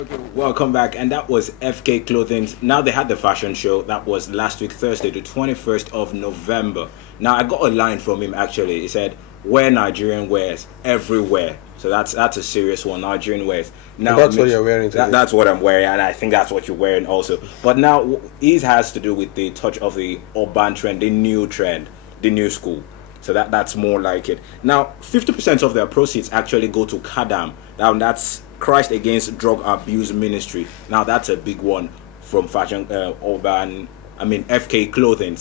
Okay, welcome back. And that was FK Clothing. Now they had the fashion show. That was last week, Thursday, the 21st of November. Now I got a line from him actually. He said, "Wear Nigerian wears everywhere." So that's a serious one. Nigerian wears. Now that's what you're wearing today. That's what I'm wearing, and I think that's what you're wearing also. But now it has to do with the touch of the urban trend, the new school. So that's more like it. Now, 50% of their proceeds actually go to Kadam. Now that's Christ Against Drug Abuse Ministry. Now that's a big one from fashion urban. I mean FK Clothing.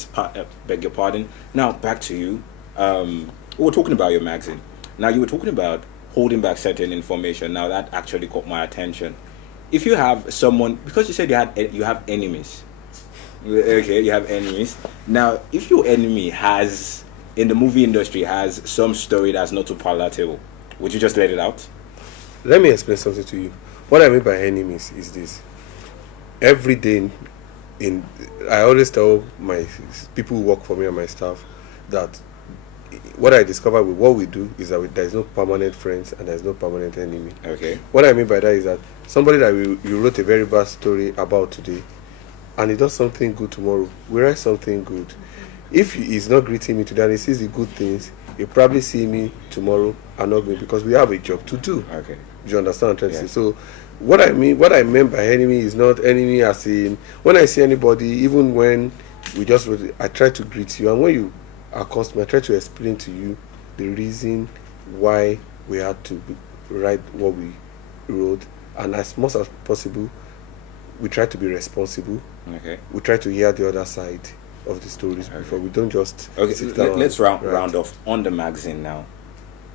Beg your pardon. Now back to you. We were talking about your magazine. Now you were talking about holding back certain information. Now that actually caught my attention. If you have someone, because you said you have enemies. Okay, you have enemies. Now, if your enemy has in the movie industry has some story that's not too palatable, would you just let it out? Let me explain something to you. What I mean by enemies is this. Every day, I always tell my people who work for me and my staff that what I discover with what we do is that there is no permanent friends and there is no permanent enemy. Okay. What I mean by that is that somebody that you wrote a very bad story about today, and he does something good tomorrow, we write something good. If he's not greeting me today and he sees the good things, he'll probably see me tomorrow and not me, because we have a job to do. Okay. Do you understand what I'm trying to say? So what I meant by enemy is not enemy as in when I see anybody, even when I try to greet you, and when you are customer, I try to explain to you the reason why we had to write what we wrote, and as much as possible we try to be responsible. Okay. We try to hear the other side of the stories before we don't just sit down. Let's round off on the magazine now.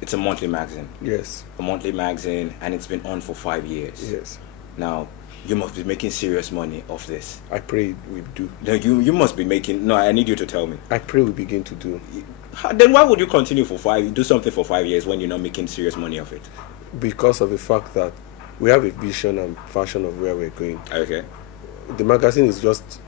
It's a monthly magazine. Yes. A monthly magazine, and it's been on for 5 years. Yes. Now you must be making serious money off this. I pray we do. No, you must be making. No, I need you to tell me. I pray we begin to do. Then why would you continue do something for 5 years when you're not making serious money off it? Because of the fact that we have a vision and passion of where we're going. Okay. The magazine is just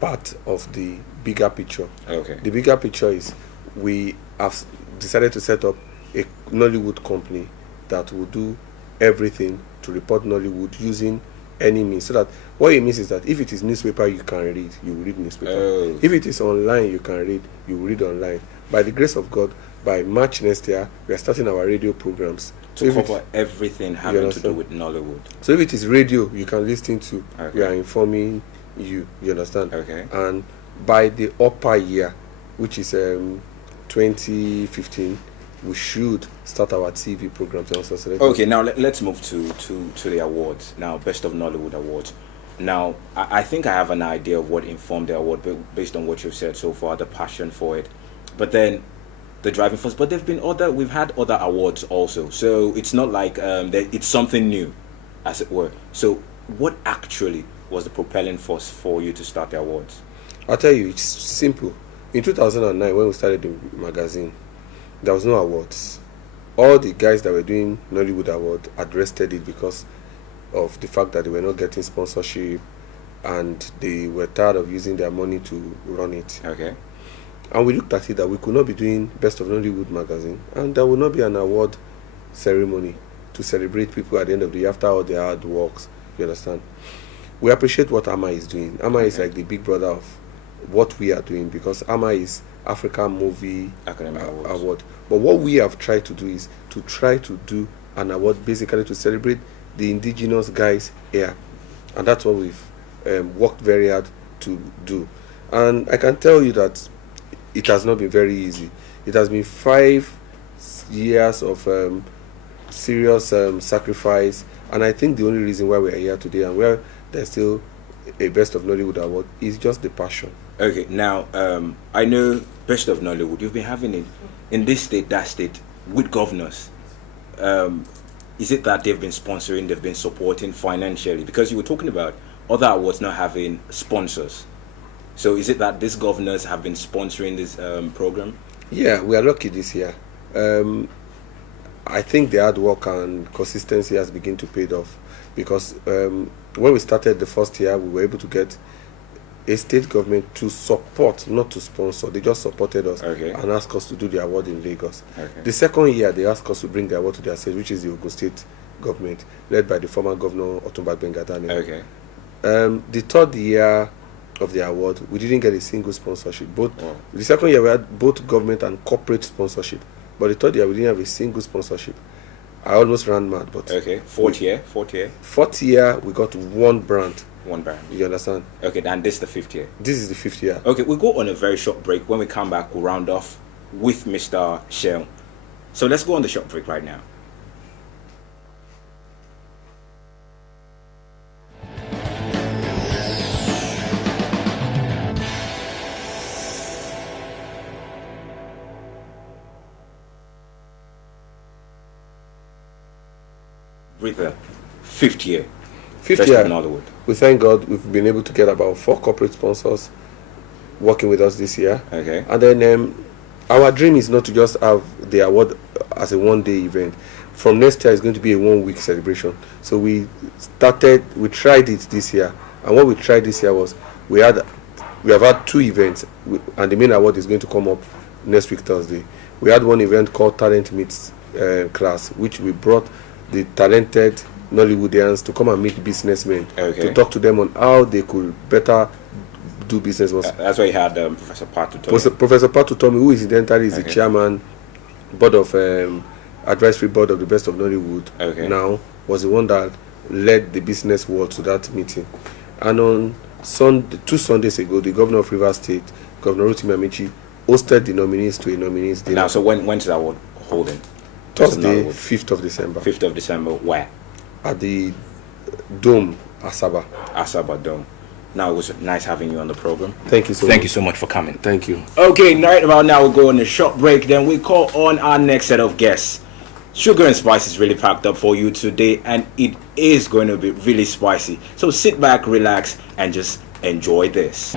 part of the bigger picture. Okay. The bigger picture is we have decided to set up a Nollywood company that will do everything to report Nollywood using any means. So that what it means is that if it is newspaper you can read, you will read newspaper. Oh. If it is online you can read, you will read online. By the grace of God, by March next year, we are starting our radio programs. To cover everything having to do with Nollywood. So if it is radio you can listen to, okay. We are informing you understand? Okay. And by the upper year, which is 2015, we should start our TV programs. Okay, now let's move to the awards. Now, Best of Nollywood Awards. Now, I think I have an idea of what informed the award based on what you've said so far, the passion for it. But then the driving force. But we've had other awards also. So it's not like it's something new, as it were. So what actually was the propelling force for you to start the awards? I'll tell you, it's simple. In 2009, when we started the magazine, there was no awards. All the guys that were doing Nollywood Award had rested it because of the fact that they were not getting sponsorship and they were tired of using their money to run it. Okay. And we looked at it that we could not be doing Best of Nollywood magazine, and there would not be an award ceremony to celebrate people at the end of the year after all their hard works. You understand? We appreciate what AMA is doing. AMA is like the big brother of what we are doing, because AMA is African Movie Award. But what we have tried to do is to try to do an award basically to celebrate the indigenous guys here, and that's what we've worked very hard to do. And I can tell you that it has not been very easy. It has been 5 years of serious sacrifice, and I think the only reason why we are here today and where there's still a Best of Nollywood Award is just the passion. Okay, now I know Best of Nollywood, you've been having it in this state, that state, with governors. Is it that they've been sponsoring, they've been supporting financially? Because you were talking about other awards not having sponsors. So is it that these governors have been sponsoring this program? Yeah, we are lucky this year. I think the hard work and consistency has begun to pay off, because when we started the first year, we were able to get a state government to support, not to sponsor. They just supported us and asked us to do the award in Lagos. The second year, they asked us to bring the award to their state, which is the Ogun State government, led by the former governor Otunba Gbenga Daniel. Okay. The third year of the award, we didn't get a single sponsorship. Oh. The second year we had both government and corporate sponsorship, but the third year we didn't have a single sponsorship. I almost ran mad, but Okay. Fourth year. fourth year we got one brand. One brand. You understand? Okay, and this is the fifth year. This is the fifth year. Okay, we'll go on a very short break. When we come back, we'll round off with Mr. Seun. So let's go on the short break right now. With the fifth year. Fifth First year. of Nollywood. We thank God we've been able to get about 4 corporate sponsors working with us this year. Okay. And then our dream is not to just have the award as a one-day event. From next year, it's going to be a 1-week celebration. So we tried it this year. And what we tried this year was we have had 2 events, and the main award is going to come up next week, Thursday. We had one event called Talent Meets Class, which we brought the talented Nollywoodians to come and meet businessmen, Okay. to talk to them on how they could better do business. That's why you had Professor Patu. Professor Patu Tommy, who incidentally is Okay. the chairman, board of advisory board of the Best of Nollywood, Okay. now, was the one that led the business world to that meeting. And on 2 Sundays ago, the governor of Rivers State, Governor Rotimi Amici, hosted the nominees to a nominees dinner. Now, so when's that award holding? Thursday, 5th of December, 5th of December, where? at the Dome, Asaba. Asaba Dome. Now, it was nice having you on the program. Thank you so Thank much. you so much for coming. Thank you. Okay, right about now we'll go on a short break. Then we call on our next set of guests. Sugar and Spice is really packed up for you today, and it is going to be really spicy. So sit back, relax, and just enjoy this.